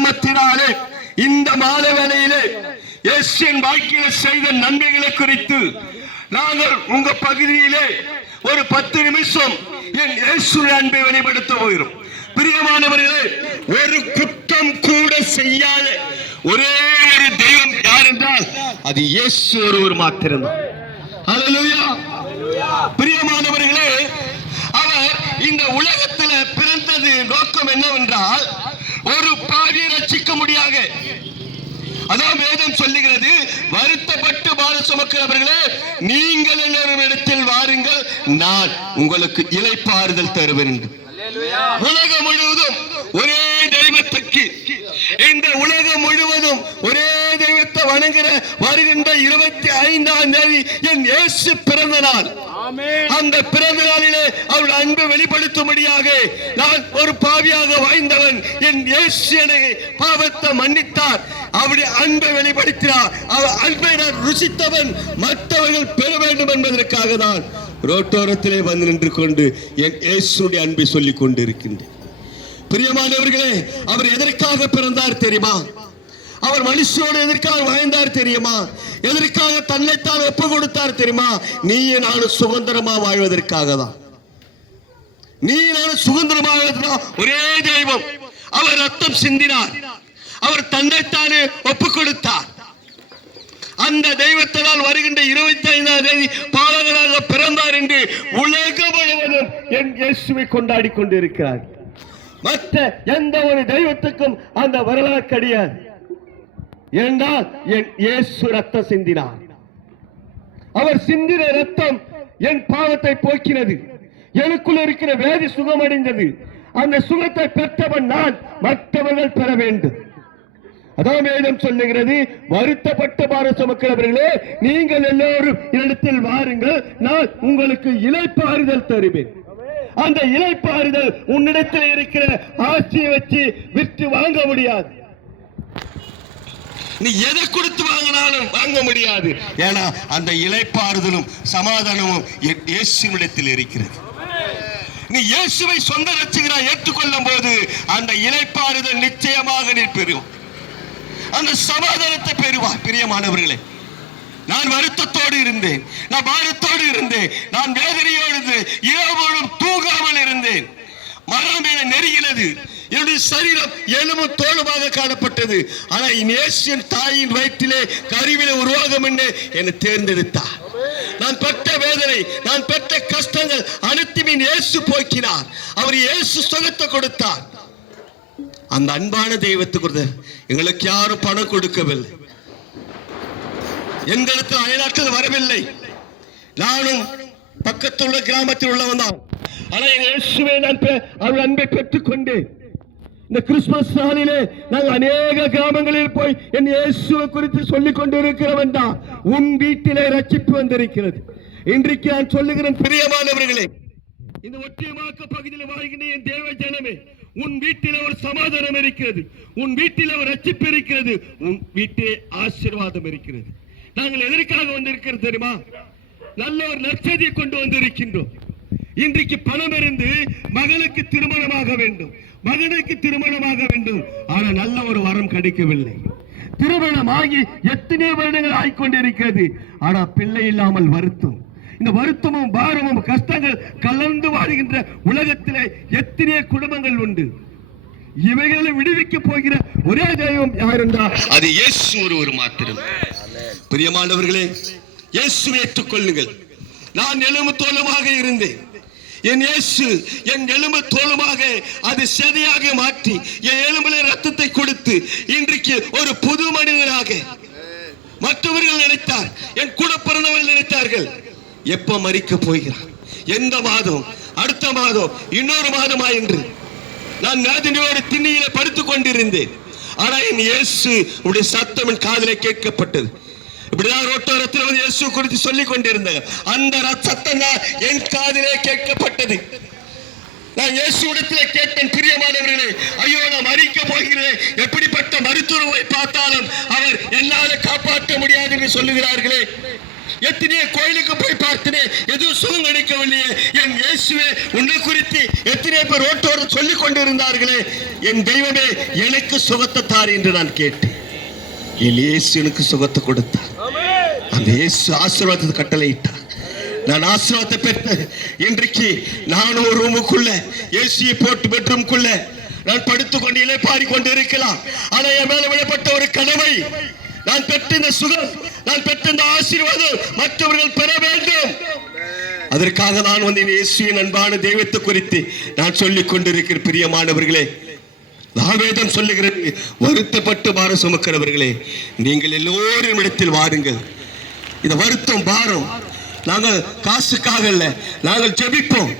நாமத்தினாலே இந்த மாத வேளையிலே இயேசுவின் வாழ்க்கையில் செய்த நன்மைகளை குறித்து நாங்கள் உங்க பகுதியிலே ஒரு 10 நிமிஷம் என் இயேசுவின் அன்பை வெளிப்படுத்த போகிறோம். பிரியமானவர்களே, ஒரு குற்றம் கூட செய்யாத ஒரே ஒரு தெய்வம் யார் என்றால் அது இயேசு ஒருவர் மாத்திரம்தான். ஹல்லேலூயா. பிரியமானவர்களே, அவர் இந்த உலகத்தில் பிறந்தது நோக்கம் என்னவென்றால் ஒரு பாவியை ரட்சிக்க முடியாக. அதான் வேதம் சொல்லுகிறது, வருத்தப்பட்டு பார சுமக்கிறவர்களே நீங்கள் எல்லாரும் இடத்தில் வாருங்கள், நான் உங்களுக்கு இளைப்பாறுதல் தருவேன். உலகம் முழுவதும் ஒரே தெய்வத்துக்கு, இந்த உலகம் முழுவதும் ஒரே தெய்வத்தை வணங்குகிற வருகின்ற 25ஆம் தேதி என் இயேசு பிறந்த நாள். அந்த பிறந்த நாளிலே அவருடைய அன்பை வெளிப்படுத்தும்படியாக நான் ஒரு பாவியாக வாழ்ந்தவன், என் இயேசு எனக்கு பாவத்தை மன்னித்தார், அவருடைய அன்பை வெளிப்படுத்தினார். அவர் அன்பை நான் ருசித்தவன் மற்றவர்கள் பெற வேண்டும் என்பதற்காக தான் ரோட்டோரத்திலே வந்து நின்று கொண்டு என் இயேசுடைய அன்பை சொல்லிக் கொண்டிருக்கின்றேன். பிரியமானவர்களே, அவர் எதற்காக பிறந்தார் தெரியுமா? அவர் மனுஷனோடு எதற்காக வாழ்ந்தார் தெரியுமா? எதற்காக தன்னைத்தான் ஒப்பு கொடுத்தார் தெரியுமா? நீயே நானும் சுதந்திரமா வாழ்வதற்காக தான். நீ நானும் சுதந்திரமாக ஒரே தெய்வம். அவர் ரத்தம் சிந்தினார், அவர் தன்னைத்தானே ஒப்பு கொடுத்தார். அந்த தெய்வத்தினால் வருகின்ற 25ஆம் தேதி பாலகனாக பிறந்தார் என்று உலகம் முழுவதும் என் இயேசுவை கொண்டாடி கொண்டிருக்கிறார். மற்ற எந்த ஒரு தெய்வத்துக்கும் அந்த வரலாறு கிடையாது. ஏனென்றால் என் இயேசு ரத்தம் சிந்தினார். அவர் சிந்தின ரத்தம் என் பாவத்தை போக்கினது, எனக்குள்ள இருக்கிற வேதி சுகமடைந்தது. அந்த சுகத்தை பெற்றவன் நான், மற்றவர்கள் பெற வேண்டும். அதான் வேதம் சொல்லுகிறது, வருத்தப்பட்டு பார சுமக்கிறவர்களே நீங்கள் எல்லோரும் இடத்தில் வாருங்கள், நான் உங்களுக்கு இளைப்பாறுதல் தருவேன். அந்த இளைப்பாறுதல் உன்னிடத்தில் இருக்கிற ஆட்சியை வச்சு விற்று வாங்க முடியாது. நீ எதை கொடுத்து வாங்கினாலும் வாங்க முடியாது. ஏன்னா அந்த இளைப்பாறுதலும் சமாதானமும் இயேசுவிடத்தில் இருக்கிறது. நீ இயேசுவை சொந்த ரட்சகராய் ஏற்றுக்கொள்ளும் போது அந்த இளைப்பாறுதல் நிச்சயமாக நீ பெறும், அந்த சமாதானத்தை பெறுவார். பிரியமானவர்களே, நான் வருத்தத்தோடு இருந்தேன், நான் பாரத்தோடு இருந்தேன், நான் வேதனையோடு இரவோடும் தூங்காமல் இருந்தேன். மரணம் என நெருங்கினது, என்னுடைய சரீரம் எலும்பும் தோலுமாக காணப்பட்டது. ஆனால் இயேசுவின் தாயின் வயிற்றிலே கருவிலே உருவாகும் என்று என்னை தேர்ந்தெடுத்தார். நான் பெற்ற வேதனை, நான் பெற்ற கஷ்டங்கள் அனைத்தும் இயேசு போக்கினார். அவர் இயேசு சுகத்தை கொடுத்தார். அந்த அன்பான தெய்வத்துக்கு எங்களுக்கு யாரும் பணம் கொடுக்கவில்லை, எங்களுக்கு அயலாற்றல் வரவில்லை. நானும் பக்கத்தில் உள்ள கிராமத்தில் உள்ளவன் தான். ஆனால் என் இயேசுவை நான் அவள் அன்பை பெற்றுக்கொண்டு இந்த கிறிஸ்துமஸ் நாளிலே நாங்கள் அநேக கிராமங்களில் போய் என் இயேசுவை குறித்து சொல்லிக் கொண்டிருக்கிறவன் தான். உன் வீட்டிலே ரட்சிப்பு வந்திருக்கிறது. இன்றைக்கு நான் சொல்லுகிறேன், பிரியமானவர்களே, இந்த ஒற்றியமாக்க பகுதியில் வாழ்கின்ற என் தேவ ஜனமே, உன் வீட்டில் ஒரு சமாதானம் இருக்கிறது, உன் வீட்டில் ஒரு ரட்சிப்பு இருக்கிறது, உன் வீட்டிலே ஆசீர்வாதம் இருக்கிறது. நாங்கள் எதற்காக வந்திருக்கிறது தெரியுமா? நல்ல ஒரு நற்செய்தியை கொண்டு வந்திருக்கின்றோம். இன்றைக்கு பணம் இருந்து மகளுக்கு திருமணமாக வேண்டும், மகனுக்கு திருமணமாக வேண்டும், ஆனால் நல்ல ஒரு வரம் கிடைக்கவில்லை. திருமணமாகி எத்தனை வருடங்கள் ஆய்கொண்டிருக்கிறது, ஆனா பிள்ளை இல்லாமல் வருத்தம். இந்த வருத்தமும் பாரமும் கஷ்டங்கள் கலந்து வாழ்கின்ற உலகத்திலே எத்தனை குடும்பங்கள் உண்டு. இவைகளை விடுவிக்க போகிற ஒரே தெய்வம் யார் என்றால் அது இயேசு ஒருவர் மாத்திரம். பிரியமானவர்களே, இயேசுவை ஏற்றுக்கொள்ளுங்கள். நான் எலும்பு தோலுமாக இருந்தேன், என் இயேசு என் எலும்பு தோலுமாக அது செதையாக மாற்றி என் எலும்பிலே ரத்தத்தை கொடுத்து இன்றைக்கு ஒரு புது மனிதனாக மற்றவர்கள் நினைத்தார், என் கூட பிறந்தவர்கள் நினைத்தார்கள் எப்ப மரிக்க போகிறார், எந்த மாதம், அடுத்த மாதம், இன்னொரு மாதமா என்று நான் வேதனையோடு திண்ணியில படுத்துக் கொண்டிருந்தேன். ஆனா என் இயேசு உடைய சத்தம் என் காதிலே கேட்கப்பட்டது. இப்படிதான் ரோட்டோரத்தில் வந்து இயேசு குறித்து சொல்லிக் கொண்டிருந்தாங்க. அந்த சத்தம் தான் என் காதிலே கேட்கப்பட்டது. நான் இயேசுவிடத்திலே கேட்டேன், பிரியமானவர்களே, ஐயோ நான் மரிக்க போகிறேன், எப்படிப்பட்ட மருத்துவரை பார்த்தாலும் அவர் என்னால காப்பாற்ற முடியாது என்று சொல்லுகிறார்களே. எத்தனையோ கோயிலுக்கு போய் பார்த்தனே, எதுவும் சுகம் கிடைக்கவில்லையே. என் இயேசுவே, உன்னை குறித்து எத்தனை பேர் ரோட்டோடு சொல்லிக் கொண்டிருந்தார்களே, என் தெய்வமே எனக்கு சுகத்தை தார் என்று நான் கேட்டேன். என் இயேசு எனக்கு சுகத்தை கொடுத்தார். அந்த இயேசு ஆசீர்வாதத்தை கட்டளையிட்டார். நான் ஆசீர்வாதத்தை பெற்ற இன்றைக்கு நானும் ஒரு ரூமுக்குள்ள ஏசியை போட்டு பெட்ரூம்குள்ள நான் படுத்துக்கொண்டு இலைப்பாரி கொண்டு இருக்கலாம். ஆனா என் மேல விடப்பட்ட ஒரு கடமை, நான் பெற்ற இந்த சுகம், நான் பெற்ற இந்த ஆசீர்வாதம் மற்றவர்கள் பெற வேண்டும். அதற்காக நான் வந்து இயேசுவின் அன்பான தெய்வத்தை குறித்து நான் சொல்லிக் கொண்டிருக்கிறேன். பிரியமானவர்களே, வேதம் சொல்லுகிறது, வருத்தப்பட்டு பாரம் சுமக்கிறவர்களே, நீங்கள் எல்லோரும் இடத்தில் வாருங்கள். இந்த வருத்தம் பாரம் நாங்கள் காசுக்காக இல்ல, நாங்கள் ஜெபிப்போம்.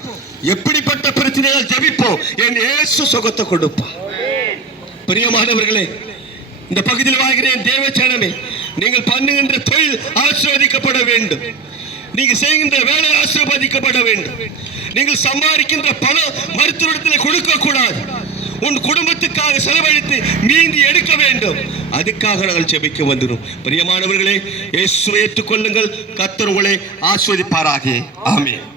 எப்படிப்பட்ட பிரச்சனைகள் ஜெபிப்போம், என் இயேசு சுகத்தை கொடுப்பார். பிரியமானவர்களே, இந்த பகுதியில் வாழ்கிறேன் தேவச்சனமே, நீங்கள் பண்ணுகின்ற தொழில் ஆசீர்வதிக்கப்பட வேண்டும். நீங்க செய்கின்ற வேலை ஆசீர்வதிக்கப்பட வேண்டும். நீங்கள் சம்பாதிக்கின்ற பணம் மருத்துவத்தில் கொடுக்க கூடாது. உன் குடும்பத்துக்காக செலவழித்து மீதி எடுக்க வேண்டும். அதுக்காக நாங்கள் ஜெபிக்க வந்துடும். பிரியமானவர்களே, இயேசுவை ஏற்றுக்கொள்ளுங்கள். கர்த்தர் உங்களை ஆசீர்வதிப்பாராக. ஆமென்.